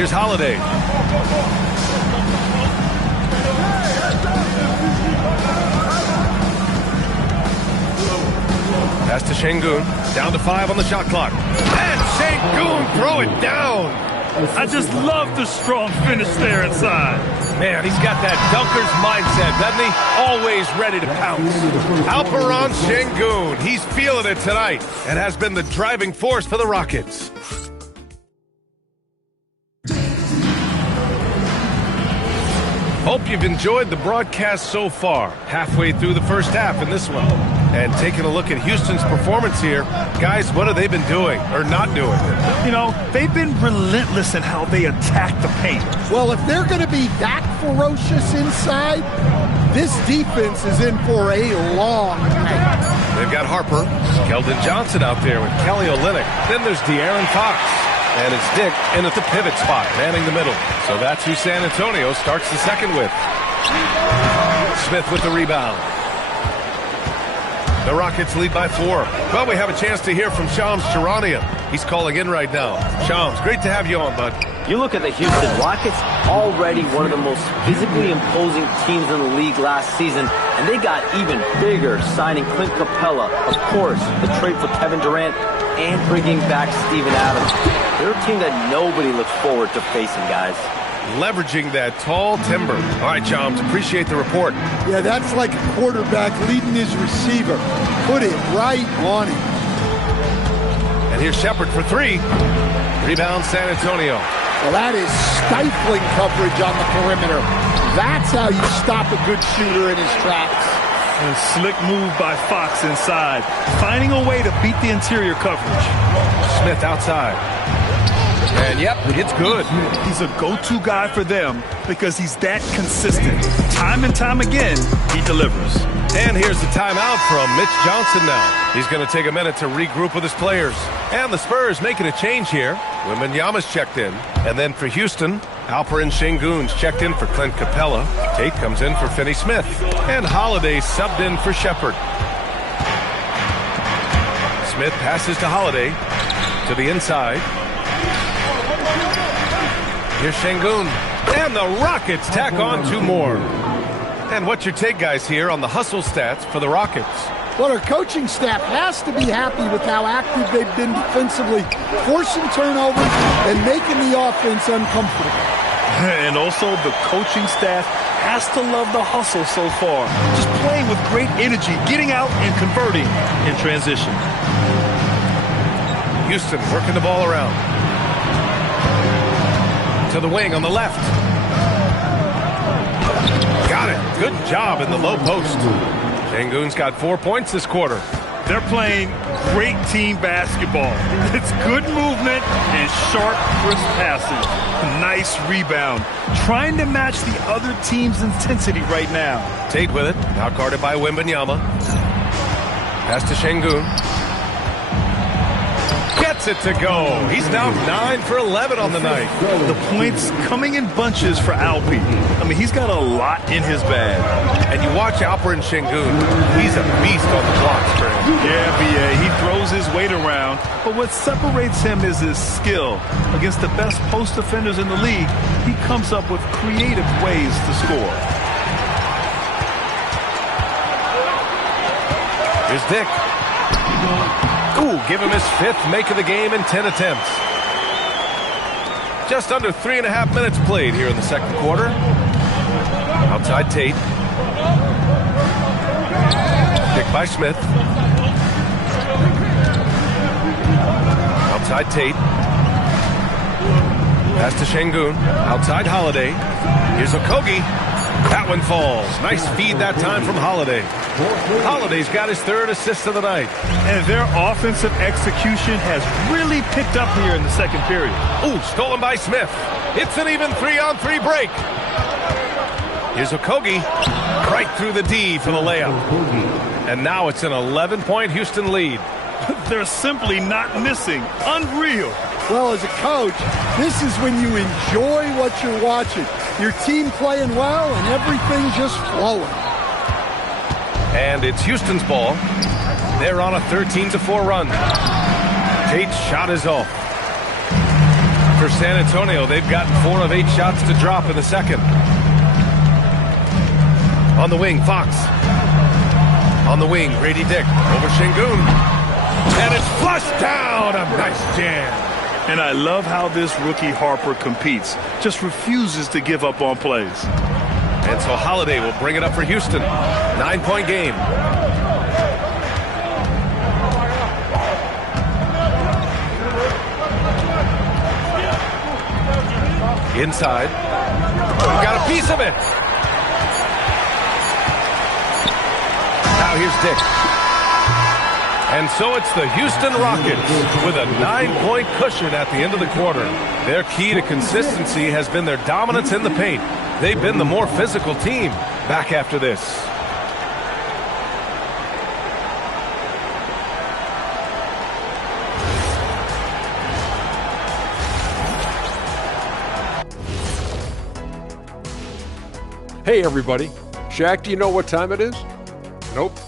Here's Holiday. Pass to Şengün. Down to 5 on the shot clock. And Şengün throw it down. I just love the strong finish there inside. Man, he's got that dunker's mindset, doesn't he? Always ready to pounce. Alperen Şengün, he's feeling it tonight and has been the driving force for the Rockets. Hope you've enjoyed the broadcast so far. Halfway through the first half in this one. And taking a look at Houston's performance here, guys, what have they been doing or not doing? You know, they've been relentless in how they attack the paint. Well, if they're going to be that ferocious inside, this defense is in for a long night. They've got Harper, Keldon Johnson out there with Kelly Olynyk. Then there's De'Aaron Fox. And it's Dick in at the pivot spot, manning the middle. So that's who San Antonio starts the second with. Smith with the rebound. The Rockets lead by 4. Well, we have a chance to hear from Shams Charania. He's calling in right now. Shams, great to have you on, bud. You look at the Houston Rockets, already one of the most physically imposing teams in the league last season, and they got even bigger, signing Clint Capella, of course, the trade for Kevin Durant, and bringing back Steven Adams. They're a team that nobody looks forward to facing, guys. Leveraging that tall timber. All right, Shams, appreciate the report. Yeah, that's like a quarterback leading his receiver. Put it right on him. And here's Shepard for 3. Rebound San Antonio. Well, that is stifling coverage on the perimeter. That's how you stop a good shooter in his tracks. A slick move by Fox inside, finding a way to beat the interior coverage. Smith outside. And yep, it's good. He's a go-to guy for them because he's that consistent. Time and time again, he delivers. And here's the timeout from Mitch Johnson now. He's going to take a minute to regroup with his players. And the Spurs making a change here. Wembanyama's checked in. And then for Houston, Alperen Şengün's checked in for Clint Capella. Tate comes in for Finney Smith. And Holiday subbed in for Shepard. Smith passes to Holiday. To the inside. Here's Şengün. And the Rockets tack on 2 more. And what's your take, guys, here on the hustle stats for the Rockets? Well, our coaching staff has to be happy with how active they've been defensively, forcing turnovers and making the offense uncomfortable. And also the coaching staff has to love the hustle so far. Just playing with great energy, getting out and converting in transition. Houston working the ball around. To the wing on the left. Got it. Good job in the low post. Şengün's got 4 points this quarter. They're playing great team basketball. It's good movement and sharp, crisp passing. Nice rebound. Trying to match the other team's intensity right now. Tate with it. Now guarded by Wembanyama. Pass to Şengün. Gets it to go. He's now 9 for 11 on the night. The points coming in bunches for Alpi. I mean, he's got a lot in his bag. And you watch Alperen Şengün. He's a beast on the block spread. Yeah, B.A. He throws his weight around. But what separates him is his skill. Against the best post defenders in the league, he comes up with creative ways to score. Here's Dick. Ooh, give him his 5th make of the game in 10 attempts. Just under 3.5 minutes played here in the second quarter. Outside Tate. Picked by Smith. Outside Tate. Pass to Şengün. Outside Holiday. Here's Okogie. That one falls. Nice feed that time from Holiday. Holiday's got his 3rd assist of the night. And their offensive execution has really picked up here in the second period. Ooh, stolen by Smith. It's an even 3-on-3 break. Here's Okogie. Right through the D for the layup. And now it's an 11-point Houston lead. They're simply not missing. Unreal. Well, as a coach, this is when you enjoy what you're watching. Your team playing well and everything's just flowing. And it's Houston's ball. They're on a 13-4 run. Tate's shot is off. For San Antonio, they've gotten 4 of 8 shots to drop in the second. On the wing, Fox. On the wing, Grady Dick over Şengün. And it's flushed down. A nice jam. And I love how this rookie Harper competes. Just refuses to give up on plays. And so Holiday will bring it up for Houston. 9-point game. Inside. Got a piece of it. Now here's Dick. And so it's the Houston Rockets with a 9-point cushion at the end of the quarter. Their key to consistency has been their dominance in the paint. They've been the more physical team. Back after this. Hey everybody, Shaq, do you know what time it is? Nope.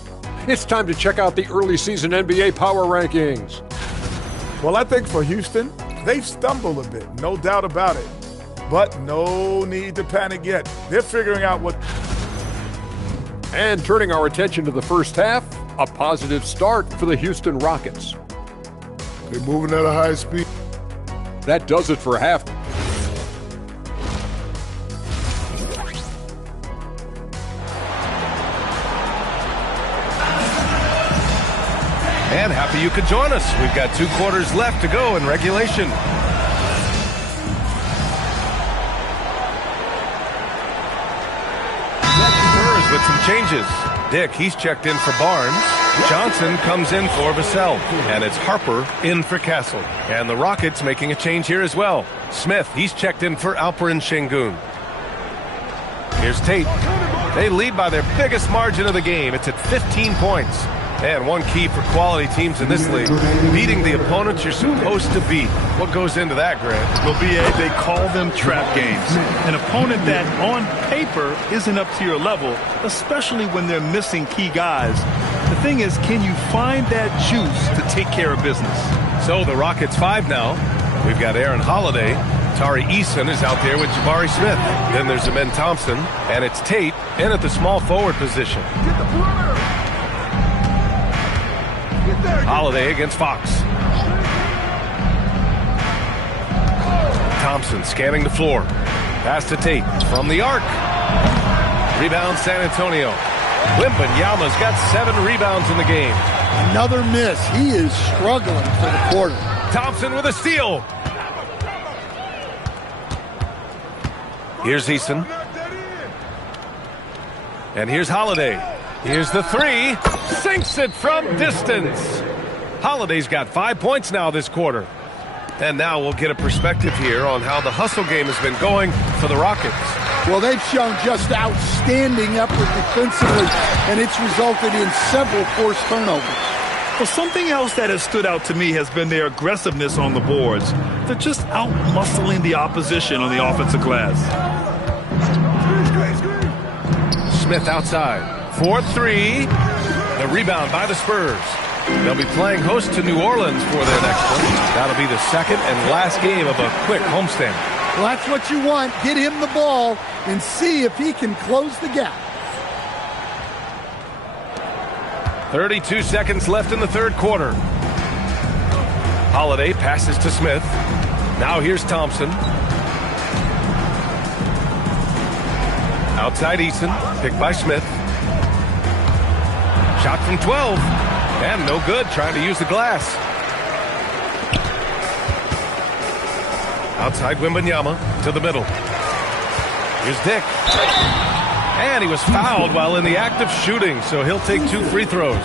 It's time to check out the early season NBA Power Rankings. Well, I think for Houston, they've stumbled a bit, no doubt about it. But no need to panic yet. They're figuring out what... And turning our attention to the first half, a positive start for the Houston Rockets. They're moving at a high speed. That does it for half. And happy you could join us. We've got 2 quarters left to go in regulation. Spurs with some changes. Dick, he's checked in for Barnes. Johnson comes in for Vassell. And it's Harper in for Castle. And the Rockets making a change here as well. Smith, he's checked in for Alperen Şengün. Here's Tate. They lead by their biggest margin of the game. It's at 15 points. And one key for quality teams in this league, beating the opponents you're supposed to beat. What goes into that, Grant? Well, B.A., they call them trap games. An opponent that, on paper, isn't up to your level, especially when they're missing key guys. The thing is, can you find that juice to take care of business? So the Rockets 5 now. We've got Aaron Holiday. Tari Eason is out there with Jabari Smith. Then there's Amen Thompson. And it's Tate in at the small forward position. Holiday against Fox. Thompson scanning the floor. Pass to Tate from the arc. Rebound San Antonio. Wembanyama's got 7 rebounds in the game. Another miss. He is struggling for the quarter. Thompson with a steal. Here's Eason. And here's Holiday. Here's the 3. Sinks it from distance. Holiday's got 5 points now this quarter. And now we'll get a perspective here on how the hustle game has been going for the Rockets. Well, they've shown just outstanding effort defensively, and it's resulted in several forced turnovers. Well, something else that has stood out to me has been their aggressiveness on the boards. They're just out-muscling the opposition on the offensive glass. Smith outside. 4-3. The rebound by the Spurs. They'll be playing host to New Orleans for their next one. That'll be the second and last game of a quick homestand. Well, that's what you want. Get him the ball and see if he can close the gap. 32 seconds left in the third quarter. Holiday passes to Smith. Now here's Thompson. Outside Eason, picked by Smith. Shot from 12. And no good, trying to use the glass. Outside Wembanyama to the middle. Here's Dick. And he was fouled while in the act of shooting, so he'll take 2 free throws.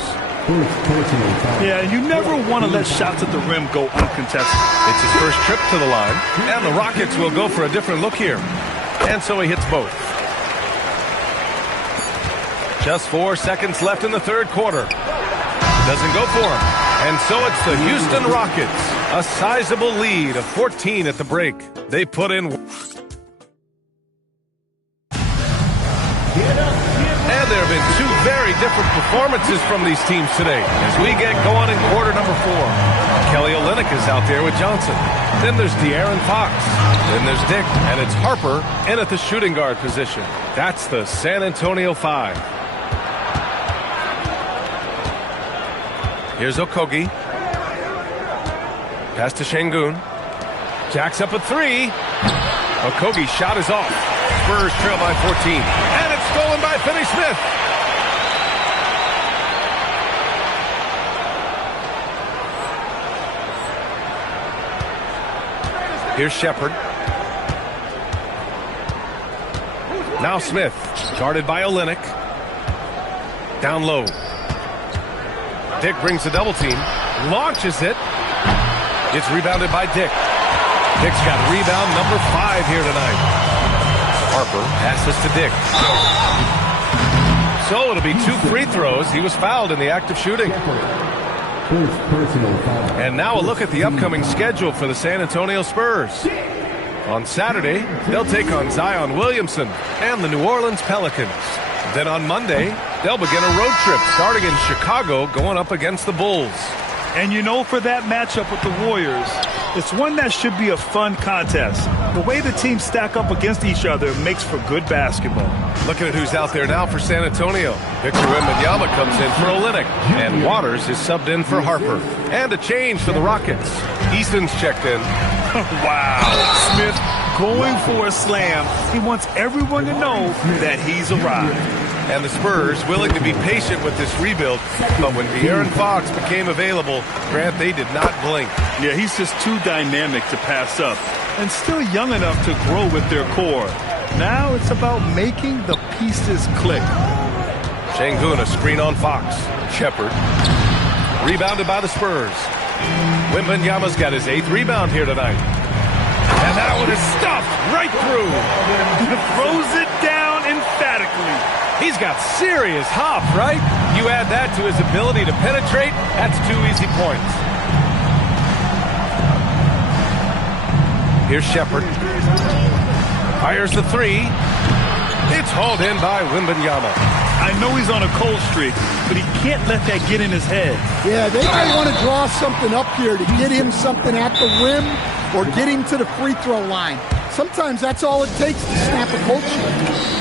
Yeah, you never want to let shots at the rim go uncontested. It's his first trip to the line, and the Rockets will go for a different look here. And so he hits both. Just 4 seconds left in the third quarter. Doesn't go for him. And so it's the Houston Rockets. A sizable lead of 14 at the break. They put in... And there have been 2 Very different performances from these teams today as we get going in quarter number 4. Kelly Olynyk is out there with Johnson. Then there's De'Aaron Fox. Then there's Dick, and it's Harper in at the shooting guard position. That's the San Antonio 5. Here's Okogie. Pass to Şengün. Jacks up a 3. Okogie's shot is off. Spurs trail by 14. And it's stolen by Finney-Smith. Here's Shepherd. Now Smith, guarded by Olynyk. Down low. Dick brings the double team. Launches it. It's rebounded by Dick. Dick's got rebound number 5 here tonight. Harper passes to Dick. So it'll be 2 free throws. He was fouled in the act of shooting. And now a look at the upcoming schedule for the San Antonio Spurs. On Saturday, they'll take on Zion Williamson and the New Orleans Pelicans. Then on Monday, they'll begin a road trip starting in Chicago, going up against the Bulls. And you know, for that matchup with the Warriors, it's one that should be a fun contest. The way the teams stack up against each other makes for good basketball. Looking at who's out there now for San Antonio. Victor Wembanyama comes in for Olynyk. And Waters is subbed in for Harper. And a change for the Rockets. Easton's checked in. Wow. Smith going for a slam. He wants everyone to know that he's arrived. And the Spurs willing to be patient with this rebuild. But when De'Aaron Fox became available, Grant, they did not blink. Yeah, he's just too dynamic to pass up. And still young enough to grow with their core. Now it's about making the pieces click. Şengün, a screen on Fox. Shepherd. Rebounded by the Spurs. Wembanyama's got his 8th rebound here tonight. And that one is stuffed right through. Throws it down emphatically. He's got serious hop, right? You add that to his ability to penetrate, that's 2 easy points. Here's Shepherd. Fires the 3. It's hauled in by Wembanyama. I know he's on a cold streak, but he can't let that get in his head. Yeah, they might want to draw something up here to get him something at the rim or get him to the free throw line. Sometimes that's all it takes to snap a cold streak.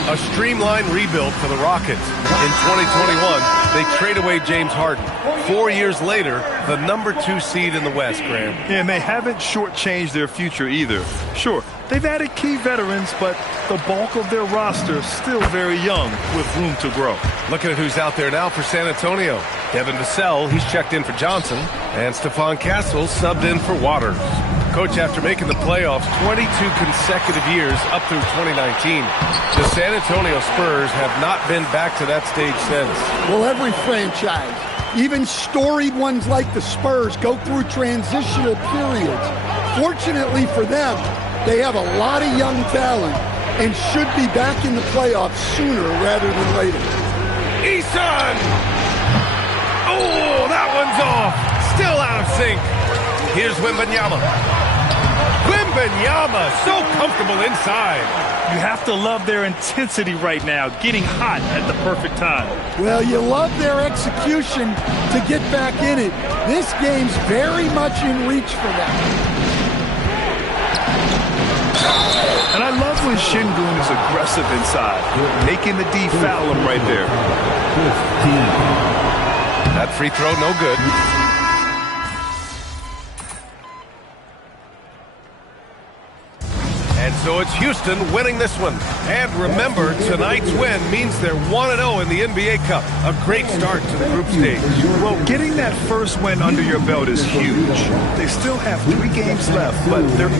A streamlined rebuild for the Rockets. In 2021, they trade away James Harden. 4 years later, the number 2 seed in the West, Graham. Yeah, and they haven't shortchanged their future either. Sure, they've added key veterans, but the bulk of their roster is still very young with room to grow. Looking at who's out there now for San Antonio. Devin Vassell, he's checked in for Johnson. And Stephon Castle subbed in for Waters. Coach, after making the playoffs 22 consecutive years up through 2019, the San Antonio Spurs have not been back to that stage since. Well, every franchise, even storied ones like the Spurs, go through transitional periods. Fortunately for them, they have a lot of young talent and should be back in the playoffs sooner rather than later. Easton! Oh, that one's off. Still out of sync. Here's Wembanyama. Wembanyama, so comfortable inside. You have to love their intensity right now, getting hot at the perfect time. Well, you love their execution to get back in it. This game's very much in reach for them. And I love when Şengün is aggressive inside, making the D foul him right there. That free throw, no good. And so it's Houston winning this one. And remember, tonight's win means they're 1-0 in the NBA Cup. A great start to the group stage. Well, getting that first win under your belt is huge. They still have 3 games left, but they're...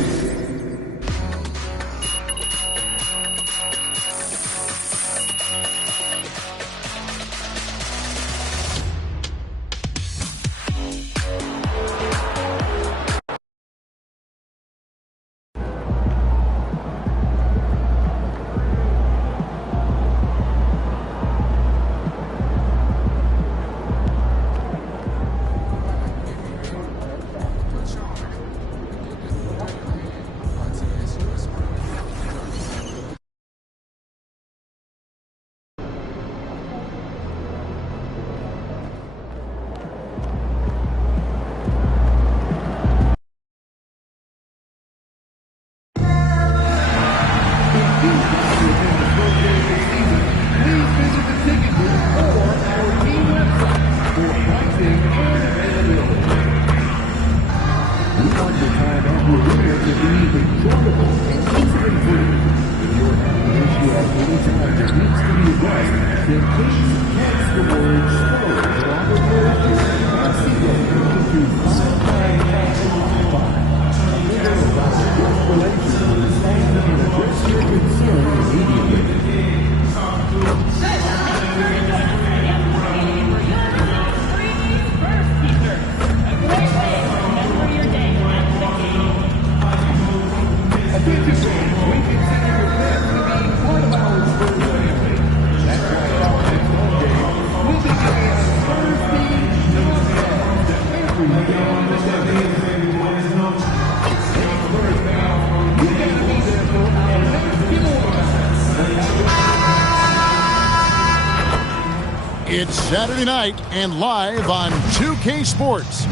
It's Saturday night and live on 2K Sports.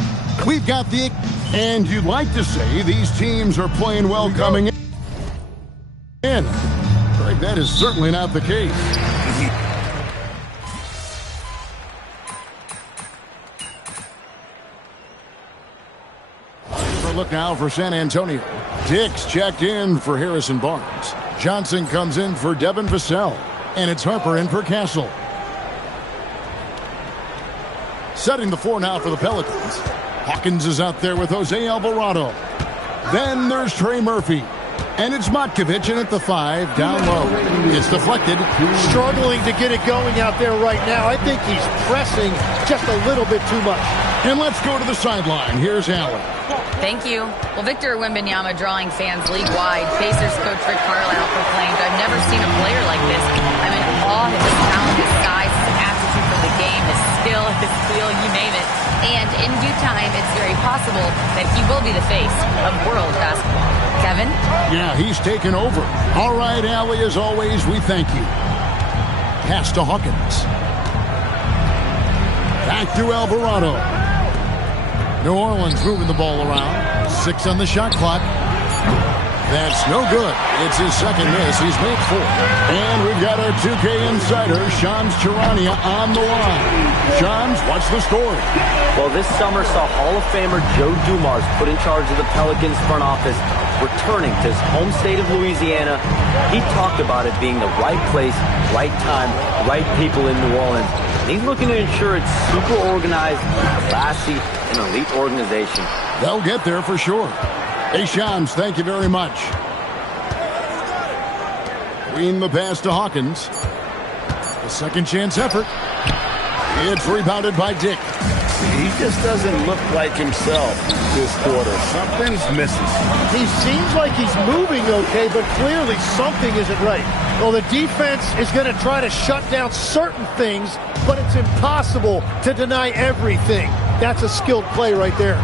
We've got the... And you'd like to say these teams are playing well coming in. Right, that is certainly not the case. Look now for San Antonio. Dix checked in for Harrison Barnes. Johnson comes in for Devin Vassell. And it's Harper in for Castle. Setting the floor now for the Pelicans. Hawkins is out there with Jose Alvarado. Then there's Trey Murphy. And it's Matkovic in at the 5, down low. It's deflected. Struggling to get it going out there right now. I think he's pressing just a little bit too much. And let's go to the sideline. Here's Allen. Thank you. Well, Victor Wembanyama drawing fans league-wide. Pacers coach Rick Carlisle proclaimed, "I've never seen a player like this. I'm in awe of his talent, his size, his aptitude for the game, his skill, his feel, you name it. And in due time, it's very possible that he will be the face of world basketball." Kevin? Yeah, he's taken over. All right, Allie, as always, we thank you. Pass to Hawkins. Back to Alvarado. New Orleans moving the ball around. 6 on the shot clock. That's no good. It's his second miss. He's made 4. And we've got our 2K insider, Shams Charania, on the line. Shams, what's the story? Well, this summer saw Hall of Famer Joe Dumars put in charge of the Pelicans front office, returning to his home state of Louisiana. He talked about it being the right place, right time, right people in New Orleans. And he's looking to ensure it's super organized, classy, and elite organization. They'll get there for sure. Hey, Shams, thank you very much. Green the pass to Hawkins. A second chance effort. It's rebounded by Dick. He just doesn't look like himself this quarter. Something's missing. He seems like he's moving okay, but clearly something isn't right. Well, the defense is going to try to shut down certain things, but it's impossible to deny everything. That's a skilled play right there.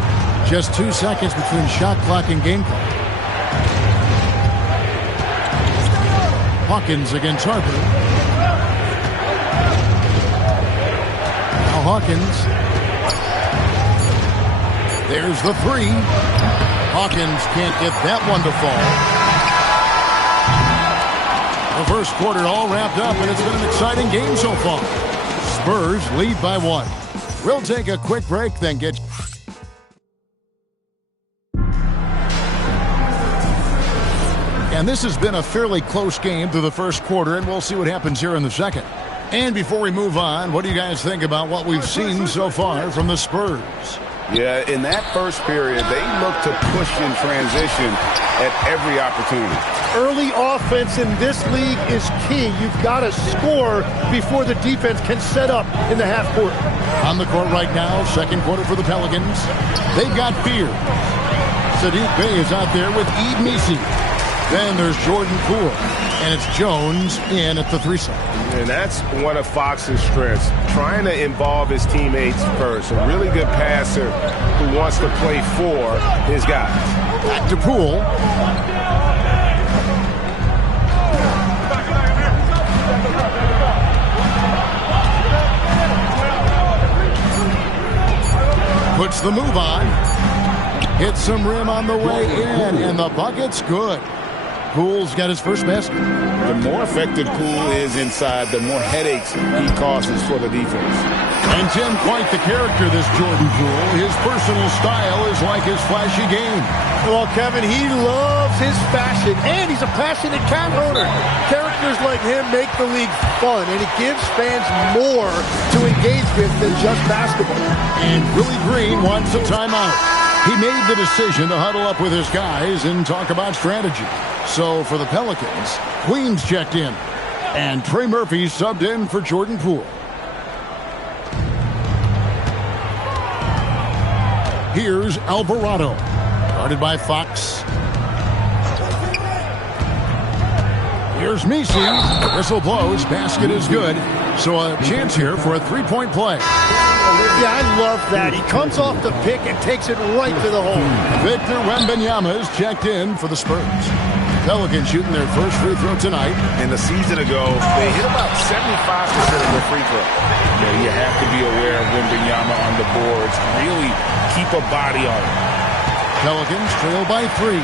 Just 2 seconds between shot clock and game clock. Hawkins against Harper. Now Hawkins. There's the 3. Hawkins can't get that one to fall. The first quarter all wrapped up, and it's been an exciting game so far. Spurs lead by 1. We'll take a quick break, then get... And this has been a fairly close game through the first quarter, and we'll see what happens here in the second. And before we move on, what do you guys think about what we've seen so far from the Spurs? Yeah, in that first period, they looked to push in transition at every opportunity. Early offense in this league is key. You've got to score before the defense can set up in the half court. On the court right now, second quarter for the Pelicans. They've got Fear. Sadiq Bey is out there with Ed Misi. Then there's Jordan Poole. And it's Jones in at the 3 side. And that's one of Fox's strengths, trying to involve his teammates first. A really good passer who wants to play for his guys. Back to Poole. Puts the move on. Hits some rim on the way in, and the bucket's good. Poole's got his first basket. The more effective Poole is inside, the more headaches he causes for the defense. And Tim, quite the character, this Jordan Poole. His personal style is like his flashy game. Well, Kevin, he loves his fashion, and he's a passionate cat owner. Characters like him make the league fun, and it gives fans more to engage with than just basketball. And Willie Green wants a timeout. He made the decision to huddle up with his guys and talk about strategy. So for the Pelicans, Queens checked in, and Trey Murphy subbed in for Jordan Poole. Here's Alvarado, guarded by Fox. Here's Misi. The whistle blows. Basket is good. So a chance here for a three-point play. Yeah, I love that. He comes off the pick and takes it right to the hole. Victor Wembanyama is checked in for the Spurs. Pelicans shooting their first free throw tonight. And a season ago, they hit about 75% of their free throw. You have to be aware of Wembanyama on the boards. Really keep a body on it. Pelicans trail by 3.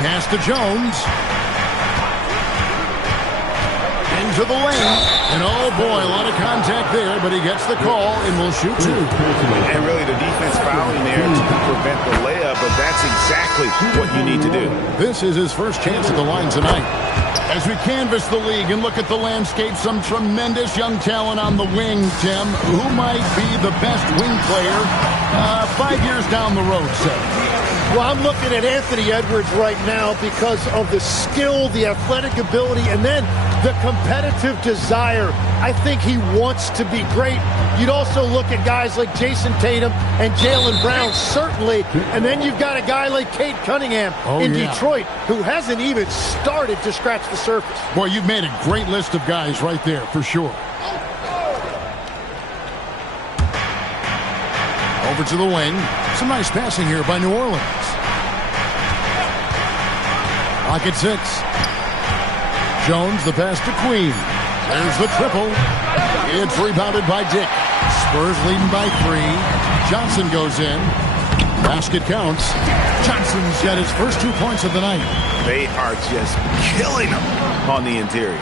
Pass to Jones. Into the lane. And oh boy, a lot of contact there, but he gets the call and will shoot 2. And really the defense fouling there to prevent the layup, but that's exactly what you need to do. This is his first chance at the line tonight. As we canvass the league and look at the landscape, some tremendous young talent on the wing, Tim. Who might be the best wing player 5 years down the road, say? Well, I'm looking at Anthony Edwards right now because of the skill, the athletic ability, and then the competitive desire. I think he wants to be great. You'd also look at guys like Jason Tatum and Jaylen Brown, certainly. And then you've got a guy like Cade Cunningham in Detroit, who hasn't even started to scratch the surface. Boy, you've made a great list of guys right there, for sure. Over to the wing. Some nice passing here by New Orleans. Clock at 6. Jones, the pass to Queen. There's the triple. It's rebounded by Dick. Spurs leading by 3. Johnson goes in. Basket counts. Johnson's got his first 2 points of the night. They are just killing them on the interior.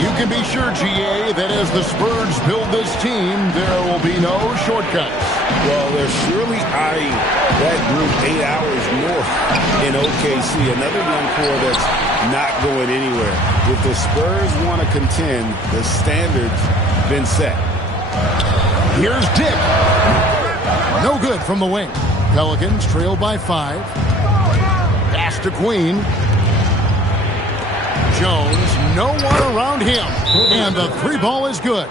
You can be sure, GA, that as the Spurs build this team, there will be no shortcuts. Well, they're surely eyeing that group 8 hours north in OKC. Another young core that's not going anywhere. If the Spurs want to contend, the standard's been set. Here's Dick. No good from the wing. Pelicans trail by 5. Pass to Queen. Jones, no one around him. And the 3 ball is good.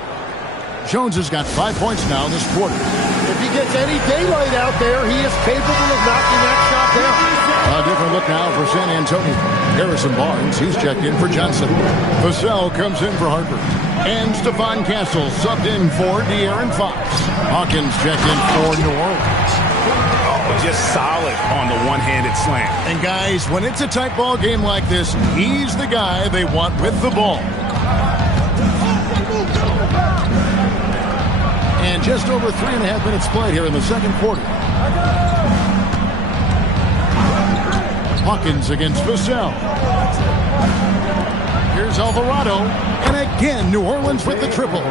Jones has got 5 points now this quarter. If he gets any daylight out there, he is capable of knocking that shot down. A different look now for San Antonio. Harrison Barnes, he's checked in for Johnson. Vassell comes in for Harper. And Stephon Castle subbed in for De'Aaron Fox. Hawkins checked in for New Orleans. Oh, just solid on the one-handed slam. And guys, when it's a tight ball game like this, he's the guy they want with the ball. And just over 3.5 minutes played here in the second quarter. Hawkins against Vassell. Here's Alvarado. And again, New Orleans with the triple.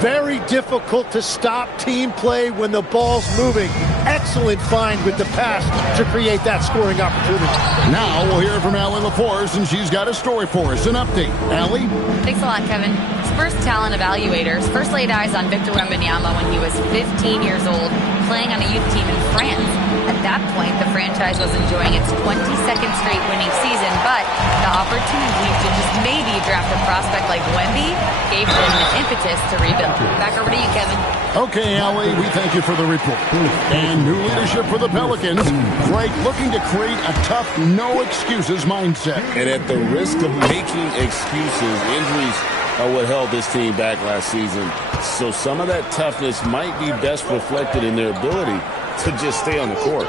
Very difficult to stop team play when the ball's moving. Excellent find with the pass to create that scoring opportunity. Now we'll hear from Allie LaForce, and she's got a story for us. An update. Allie? Thanks a lot, Kevin. Spurs talent evaluators first laid eyes on Victor Wembanyama when he was 15 years old, playing on a youth team in France. At that point, the franchise was enjoying its 22nd straight winning season, but the opportunity to just maybe draft a prospect like Wemby gave them an impetus to rebuild. Back over to you, Kevin. Okay, Allie, we thank you for the report. And new leadership for the Pelicans. Greg looking to create a tough, no-excuses mindset. And at the risk of making excuses, injuries are what held this team back last season. So some of that toughness might be best reflected in their ability to just stay on the court.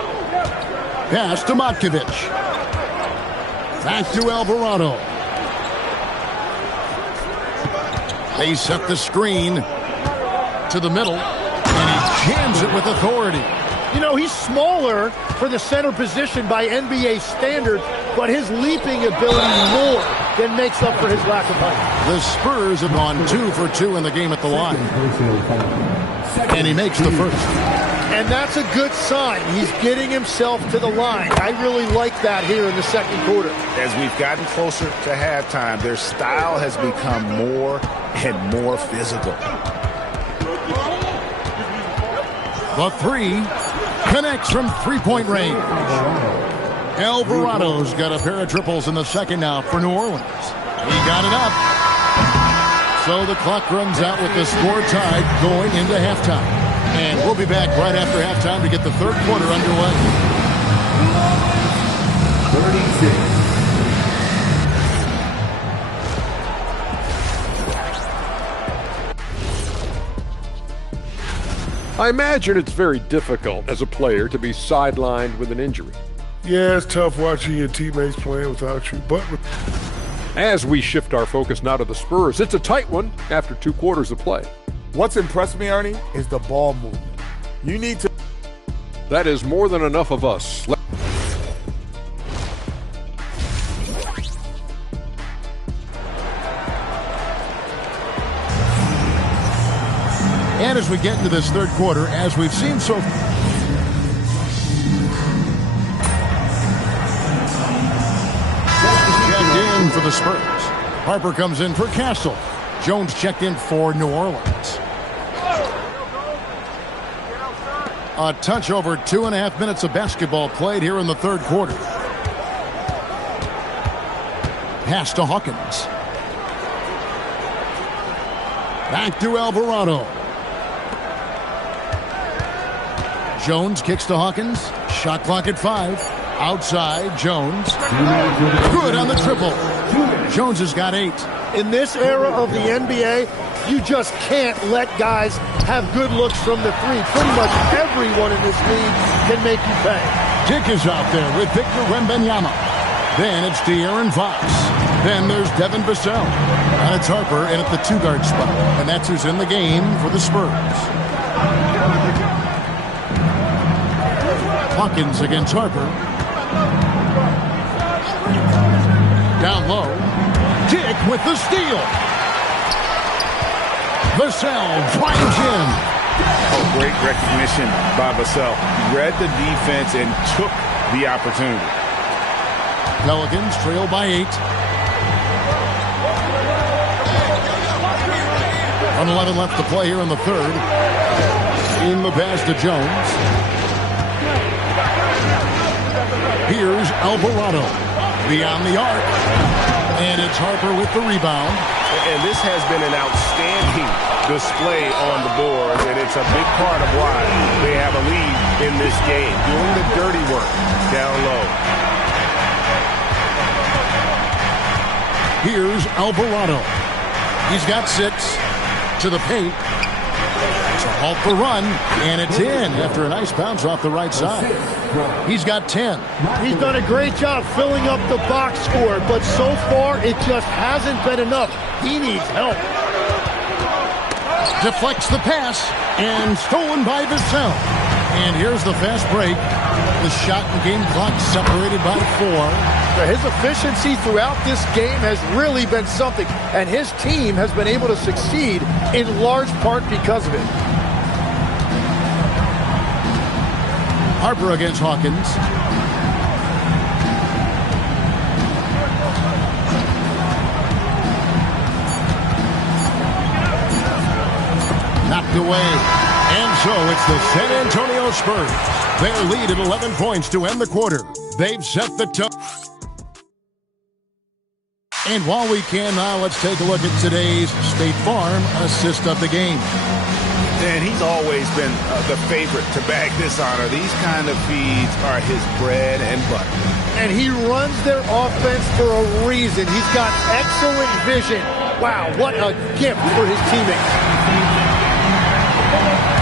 Pass to Matkovic. Back to Alvarado. They set the screen to the middle, and he jams it with authority. You know, he's smaller for the center position by NBA standards, but his leaping ability more than makes up for his lack of height. The Spurs have gone 2 for 2 in the game at the line. And he makes the first. And that's a good sign. He's getting himself to the line. I really like that here in the second quarter. As we've gotten closer to halftime, their style has become more and more physical. The 3 connects from 3-point range. Alvarado's got a pair of triples in the second now for New Orleans. He got it up. So the clock runs out with the score tied going into halftime. And we'll be back right after halftime to get the third quarter underway. 36. I imagine it's very difficult as a player to be sidelined with an injury. Yeah, it's tough watching your teammates playing without you. But as we shift our focus now to the Spurs, it's a tight one after 2 quarters of play. What's impressed me, Ernie, is the ball movement. You need to... That is more than enough of us. And as we get into this third quarter, as we've seen so far, checked in for the Spurs. Harper comes in for Castle. Jones checked in for New Orleans. A touch over 2.5 minutes of basketball played here in the third quarter. Pass to Hawkins. Back to Alvarado. Jones kicks to Hawkins. Shot clock at 5. Outside, Jones. Good on the triple. Jones has got 8. In this era of the NBA, you just can't let guys have good looks from the 3. Pretty much everyone in this league can make you pay. Dick is out there with Victor Wembanyama. Then it's De'Aaron Fox. Then there's Devin Vassell. And it's Harper in at the 2-guard spot. And that's who's in the game for the Spurs. Hawkins against Harper. Down low. Dick with the steal. Vassell drives in. Oh, great recognition by Vassell. He read the defense and took the opportunity. Pelicans trail by 8. 1:11 left to play here in the third. In the pass to Jones. Here's Alvarado. Beyond the arc. And it's Harper with the rebound. And this has been an outstanding display on the board, and it's a big part of why they have a lead in this game. Doing the dirty work down low. Here's Alvarado. He's got 6 to the paint. It's a halt the run, and it's in after a nice bounce off the right side. He's got 10. He's done a great job filling up the box score, but so far it just hasn't been enough. He needs help. Deflects the pass, and stolen by Vassell. And here's the fast break. The shot and game clock separated by 4. His efficiency throughout this game has really been something, and his team has been able to succeed in large part because of it. Harper against Hawkins. Knocked away. And so it's the San Antonio Spurs. Their lead at 11 points to end the quarter. They've set the tone. And while we can now, let's take a look at today's State Farm assist of the game. And he's always been the favorite to bag this honor. These kind of feeds are his bread and butter. And he runs their offense for a reason. He's got excellent vision. Wow, what a gift for his teammates.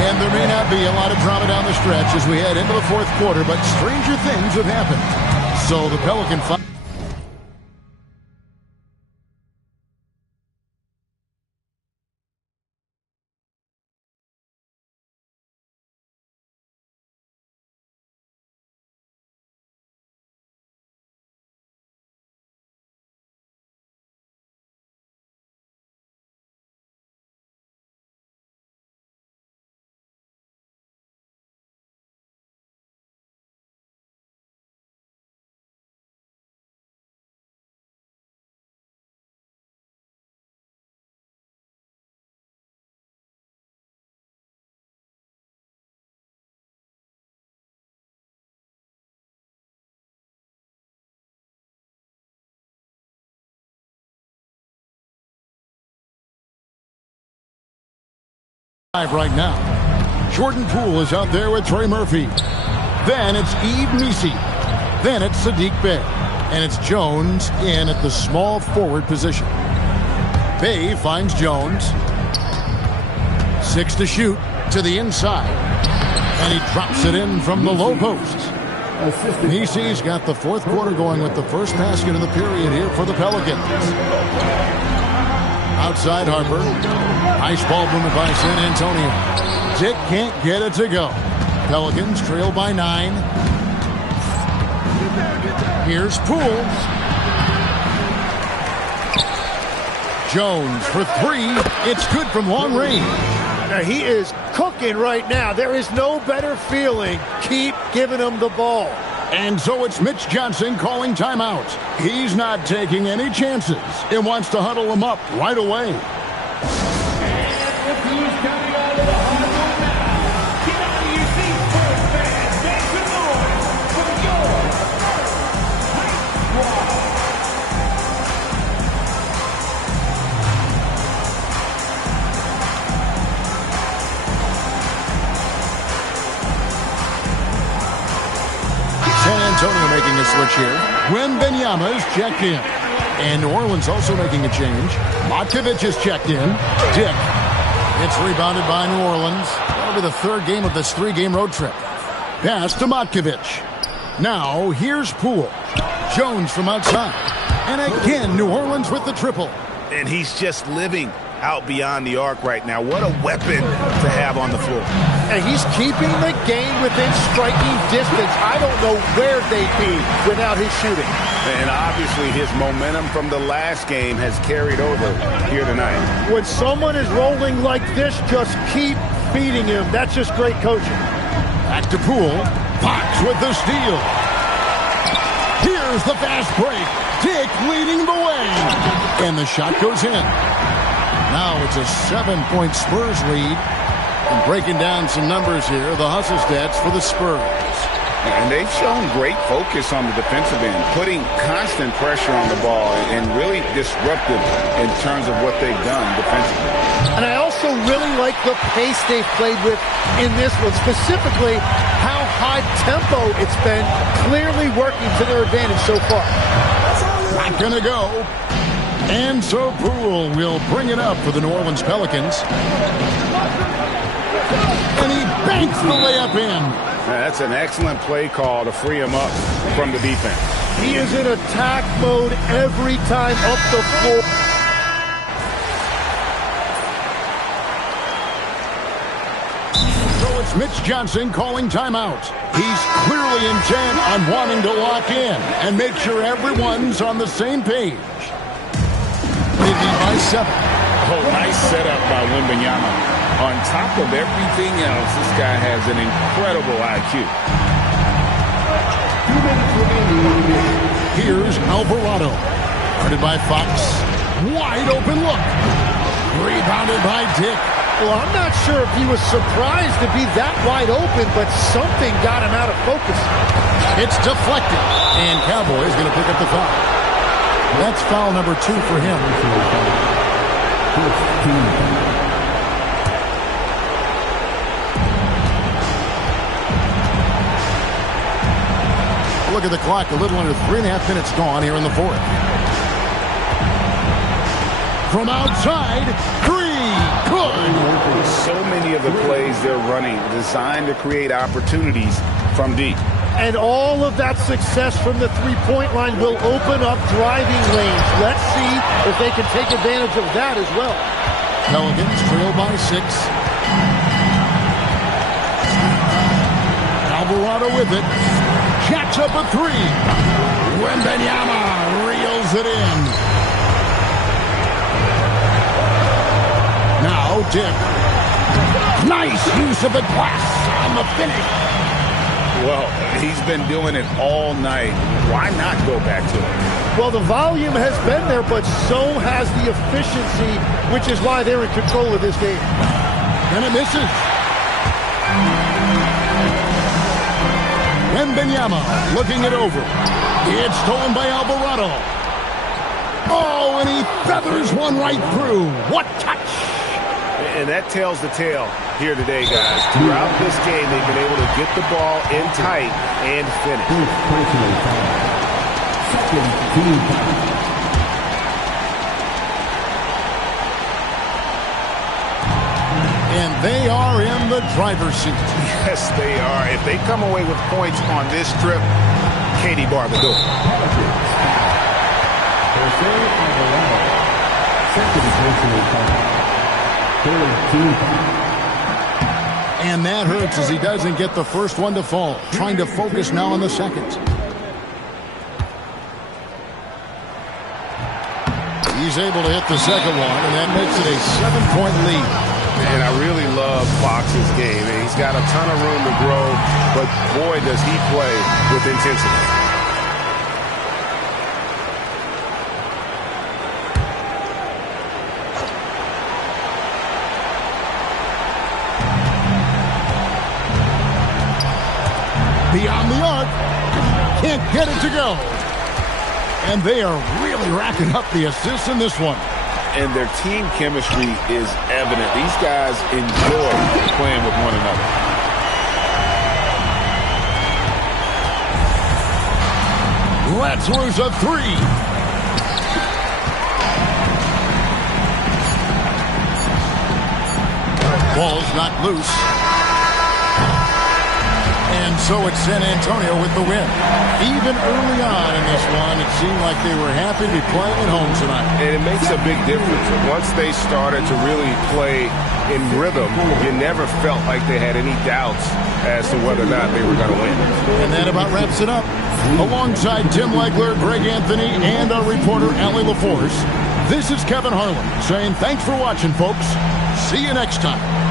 And there may not be a lot of drama down the stretch as we head into the fourth quarter, but stranger things have happened. So the Pelican fight. Right now, Jordan Poole is out there with Trey Murphy. Then it's Yves Missi. Then it's Saddiq Bey. And it's Jones in at the small forward position. Bey finds Jones. 6 to shoot to the inside. And he drops it in from the low post. BC's got the fourth quarter going with the first basket of the period here for the Pelicans. Outside Harper. Nice ball movement by San Antonio. Dick can't get it to go. Pelicans trail by 9. Here's Poole. Jones for 3. It's good from long range. Now he is cooking right now. There is no better feeling. Keep giving him the ball. And so it's Mitch Johnson calling timeout. He's not taking any chances. He wants to huddle him up right away. San Antonio making a switch here. Wembanyama's checked in. And New Orleans also making a change. Matkovic is checked in. Dick. It's rebounded by New Orleans. That'll be the third game of this 3-game road trip. Pass to Matkovic. Now here's Poole. Jones from outside. And again, New Orleans with the triple. And he's just living out beyond the arc right now. What a weapon to have on the floor. And he's keeping the game within striking distance. I don't know where they'd be without his shooting. And obviously his momentum from the last game has carried over here tonight. When someone is rolling like this, just keep feeding him. That's just great coaching. Back to Poole. Fox with the steal. Here's the fast break. Dick leading the way. And the shot goes in. Now it's a 7-point Spurs lead. And breaking down some numbers here, the hustle stats for the Spurs. And they've shown great focus on the defensive end, putting constant pressure on the ball and really disruptive in terms of what they've done defensively. And I also really like the pace they've played with in this one, specifically how high tempo it's been, clearly working to their advantage so far. Not gonna go. And so Poole will bring it up for the New Orleans Pelicans. And he banks the layup in. That's an excellent play call to free him up from the defense. He is in attack mode every time up the floor. So it's Mitch Johnson calling timeout. He's clearly intent on wanting to lock in and make sure everyone's on the same page. Leading by 7. Oh, nice setup by Wembanyama. On top of everything else, this guy has an incredible IQ. Here's Alvarado. Guarded by Fox. Wide open look. Rebounded by Dick. Well, I'm not sure if he was surprised to be that wide open, but something got him out of focus. It's deflected. And Cowboys going to pick up the foul. That's foul number 2 for him. Look at the clock, a little under 3.5 minutes gone here in the fourth. From outside, 3, good. So many of the plays they're running designed to create opportunities from deep. And all of that success from the three-point line will open up driving lanes. Let's see if they can take advantage of that as well. Pelicans trail by 6. Alvarado with it. Jacks up a 3. Wembanyama reels it in. Now Dick. Nice use of the glass on the finish. Well, he's been doing it all night. Why not go back to it? Well, the volume has been there, but so has the efficiency, which is why they're in control of this game. And it misses. Wembanyama looking it over. It's stolen by Alvarado. Oh, and he feathers one right through. What touch! And that tells the tale here today, guys. Throughout this game, they've been able to get the ball in tight and finish. And They are in the driver's seat. Yes, they are. If they come away with points on this trip, Katie bar the door. And that hurts as he doesn't get the first one to fall. Trying to focus now on the second. He's able to hit the second one, and that makes it a 7-point lead. And I really love Fox's game. He's got a ton of room to grow, but boy, does he play with intensity. Beyond the arc. Can't get it to go. And they are really racking up the assists in this one. And their team chemistry is evident. These guys enjoy playing with one another. Let's lose a three. Ball's not loose. And so it's San Antonio with the win. Even early on in this one, it seemed like they were happy to be playing at home tonight. And it makes a big difference. Once they started to really play in rhythm, you never felt like they had any doubts as to whether or not they were going to win. And that about wraps it up. Alongside Tim Legler, Greg Anthony, and our reporter, Allie LaForce, this is Kevin Harlan saying thanks for watching, folks. See you next time.